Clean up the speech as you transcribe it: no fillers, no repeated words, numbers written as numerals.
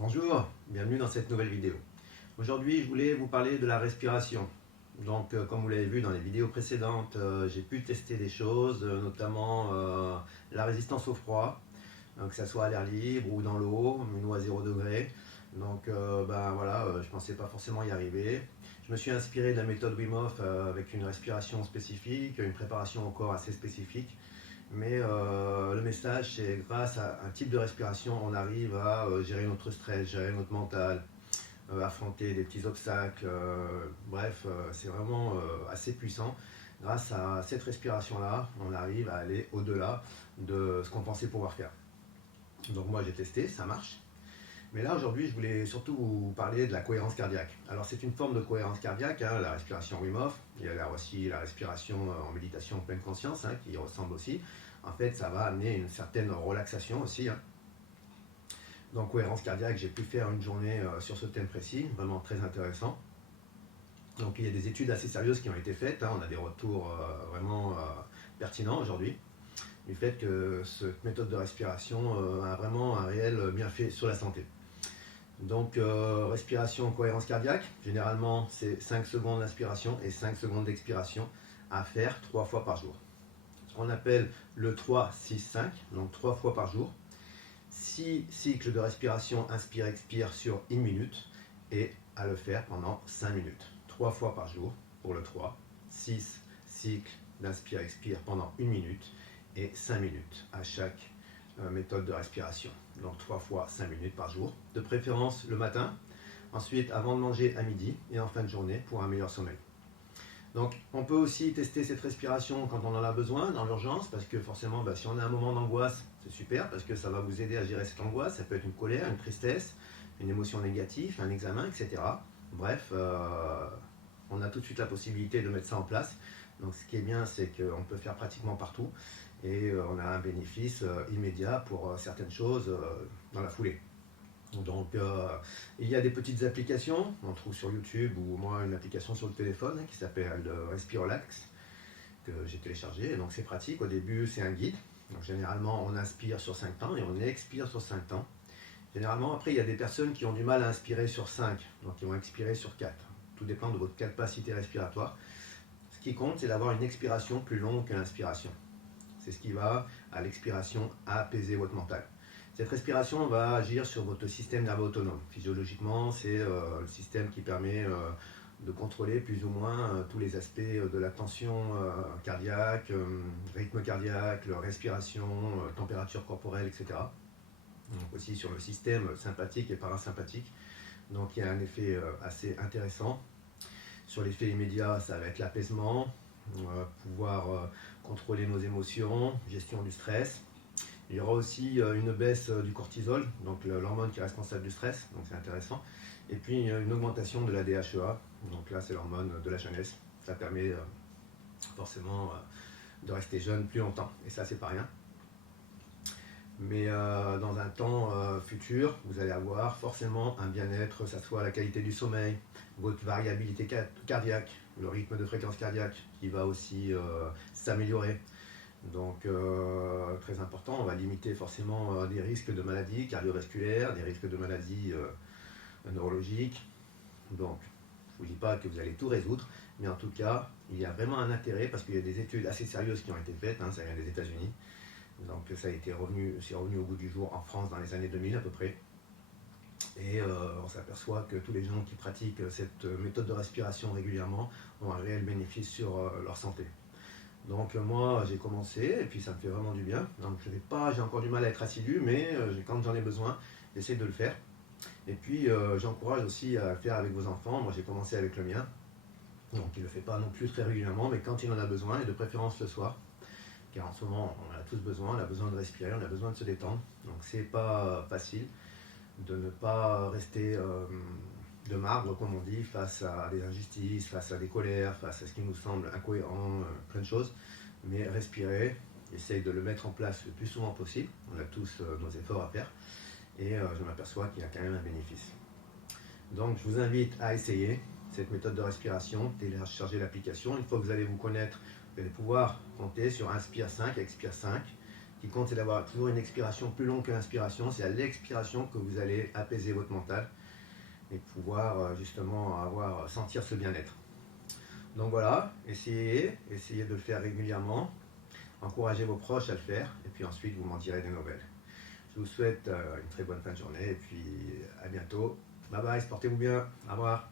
Bonjour, bienvenue dans cette nouvelle vidéo. Aujourd'hui, je voulais vous parler de la respiration. Donc, comme vous l'avez vu dans les vidéos précédentes, j'ai pu tester des choses, notamment la résistance au froid, que ce soit à l'air libre ou dans l'eau, ou à 0 degré. Donc, ben voilà, je pensais pas forcément y arriver. Je me suis inspiré de la méthode Wim Hof avec une respiration spécifique, une préparation au corps assez spécifique. Mais le message, c'est grâce à un type de respiration, on arrive à gérer notre stress, gérer notre mental, affronter des petits obstacles. Bref, c'est vraiment assez puissant. Grâce à cette respiration-là, on arrive à aller au-delà de ce qu'on pensait pouvoir faire. Donc moi j'ai testé, ça marche. Mais là aujourd'hui, je voulais surtout vous parler de la cohérence cardiaque. Alors c'est une forme de cohérence cardiaque, hein, la respiration Wim Hof. Il y a aussi la respiration en méditation en pleine conscience, hein, qui y ressemble aussi. En fait, ça va amener une certaine relaxation aussi, hein. Donc cohérence cardiaque, j'ai pu faire une journée sur ce thème précis, vraiment très intéressant. Donc il y a des études assez sérieuses qui ont été faites, hein, on a des retours vraiment pertinents aujourd'hui du fait que cette méthode de respiration a vraiment un réel bienfait sur la santé. Donc respiration, cohérence cardiaque, généralement c'est 5 secondes d'inspiration et 5 secondes d'expiration à faire 3 fois par jour. Ce qu'on appelle le 3-6-5, donc 3 fois par jour. 6 cycles de respiration inspire-expire sur 1 minute et à le faire pendant 5 minutes. 3 fois par jour pour le 3, 6 cycles d'inspire-expire pendant 1 minute et 5 minutes à chaque méthode de respiration. Donc 3 fois 5 minutes par jour, de préférence le matin, ensuite avant de manger à midi et en fin de journée pour un meilleur sommeil. Donc on peut aussi tester cette respiration quand on en a besoin, dans l'urgence, parce que forcément si on a un moment d'angoisse, c'est super, parce que ça va vous aider à gérer cette angoisse. Ça peut être une colère, une tristesse, une émotion négative, un examen, etc. Bref, on a tout de suite la possibilité de mettre ça en place. Donc ce qui est bien, c'est qu'on peut faire pratiquement partout et on a un bénéfice immédiat pour certaines choses dans la foulée. Donc il y a des petites applications, on trouve sur YouTube ou moi une application sur le téléphone qui s'appelle Respirelax que j'ai téléchargé. Donc c'est pratique, au début c'est un guide. Donc généralement on inspire sur 5 temps et on expire sur 5 temps. Généralement après il y a des personnes qui ont du mal à inspirer sur 5, donc ils vont expirer sur 4. Tout dépend de votre capacité respiratoire. Ce qui compte, c'est d'avoir une expiration plus longue que l'inspiration. C'est ce qui va, à l'expiration, apaiser votre mental. Cette respiration va agir sur votre système nerveux autonome. Physiologiquement, c'est le système qui permet de contrôler plus ou moins tous les aspects de la tension cardiaque, rythme cardiaque, respiration, température corporelle, etc. Donc aussi sur le système sympathique et parasympathique. Donc il y a un effet assez intéressant. Sur l'effet immédiat, ça va être l'apaisement, pouvoir contrôler nos émotions, gestion du stress. Il y aura aussi une baisse du cortisol, donc l'hormone qui est responsable du stress, donc c'est intéressant. Et puis une augmentation de la DHEA, donc là c'est l'hormone de la jeunesse. Ça permet forcément de rester jeune plus longtemps, et ça c'est pas rien. Mais dans un temps futur, vous allez avoir forcément un bien-être, que ce soit la qualité du sommeil, votre variabilité cardiaque, le rythme de fréquence cardiaque qui va aussi s'améliorer. Donc très important, on va limiter forcément des risques de maladies cardiovasculaires, des risques de maladies neurologiques. Donc je ne vous dis pas que vous allez tout résoudre, mais en tout cas, il y a vraiment un intérêt parce qu'il y a des études assez sérieuses qui ont été faites, hein, ça vient des États-Unis. Donc ça a été revenu au goût du jour en France dans les années 2000 à peu près. Et on s'aperçoit que tous les gens qui pratiquent cette méthode de respiration régulièrement ont un réel bénéfice sur leur santé. Donc moi j'ai commencé et puis ça me fait vraiment du bien. Donc j'ai encore du mal à être assidu, mais quand j'en ai besoin, j'essaie de le faire. Et puis j'encourage aussi à le faire avec vos enfants. Moi j'ai commencé avec le mien, donc il ne le fait pas non plus très régulièrement, mais quand il en a besoin, et de préférence le soir, car en ce moment on a tous besoin, on a besoin de respirer, on a besoin de se détendre. Donc c'est pas facile de ne pas rester de marbre, comme on dit, face à des injustices, face à des colères, face à ce qui nous semble incohérent, plein de choses. Mais respirer, essaye de le mettre en place le plus souvent possible. On a tous nos efforts à faire. Et je m'aperçois qu'il y a quand même un bénéfice. Donc je vous invite à essayer cette méthode de respiration, télécharger l'application. Une fois que vous allez vous connaître, vous allez pouvoir compter sur Inspire 5, Expire 5, Ce qui compte, c'est d'avoir toujours une expiration plus longue que l'inspiration. C'est à l'expiration que vous allez apaiser votre mental et pouvoir justement sentir ce bien-être. Donc voilà, essayez de le faire régulièrement. Encouragez vos proches à le faire et puis ensuite vous m'en direz des nouvelles. Je vous souhaite une très bonne fin de journée et puis à bientôt. Bye bye, portez-vous bien. Au revoir.